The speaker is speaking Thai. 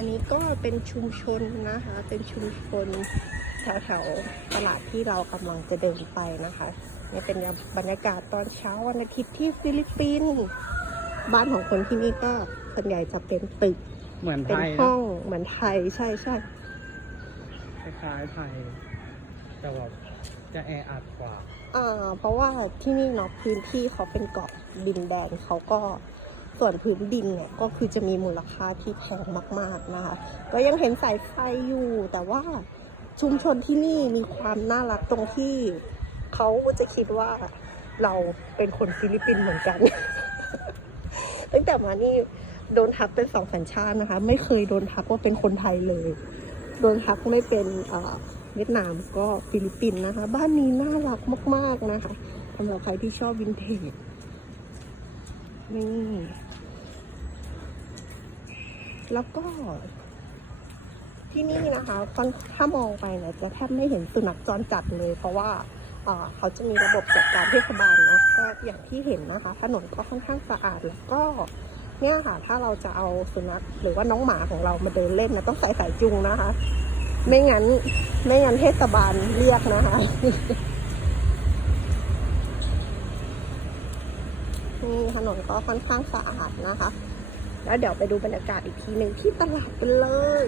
อันนี้ก็เป็นชุมชนนะคะ เป็นชุมชนแถวๆตลาดที่เรากำลังจะเดินไปนะคะนี่เป็นบรรยากาศตอนเช้าวันอาทิตย์ที่ฟิลิปปินส์บ้านของคนที่นี่ก็ส่วนใหญ่จะเป็นตึกเหมือนเป็ไทนยห้นะองเหมือนไทยใช่ใช่คล้ายๆไทยแต่ว่าจะแออัดกว่าอ่าเพราะว่าที่นี่เนาะพื้นที่เขาเป็นเกาะดินแดนเขาก็ ส่วนพื้นดินเนี่ยก็คือจะมีมูลค่าที่แพงมาก ๆ นะคะ ก็ยังเห็นสายไฟอยู่ แต่ว่าชุมชนที่นี่มีความน่ารักตรงที่เขาจะคิดว่าเราเป็นคนฟิลิปปินส์เหมือนกัน ตั้งแต่มานี่โดนทักเป็นสองสัญชาตินะคะ ไม่เคยโดนทักว่าเป็นคนไทยเลย โดนทักไม่เป็นเอ่อเวียดนามก็ฟิลิปปินส์นะคะ บ้านนี้น่ารักมาก ๆ นะคะสำหรับใครที่ชอบวินเทจนี่ แล้วก็ ที่นี่นะคะถ้ามองไปเนี่ยจะแทบไม่เห็นสุนัขจรจัดเลย เพราะว่าเอ่อเขาจะมีระบบจัดการเทศบาลเนาะก็อย่างที่เห็นนะคะ ถนนก็ค่อนข้างสะอาดแล้วก็เนี่ยค่ะ ถ้าเราจะเอาสุนัขหรือว่าน้องหมาของเรามาเดินเล่นนะต้องใส่สายจูงนะคะ ไม่งั้น ไม่งั้นเทศบาลเรียกนะคะนี่ถนนก็ค่อนข้างสะอาดนะคะ แล้วเดี๋ยวไปดูบรรยากาศอีกทีหนึ่งที่ตลาดกันเลย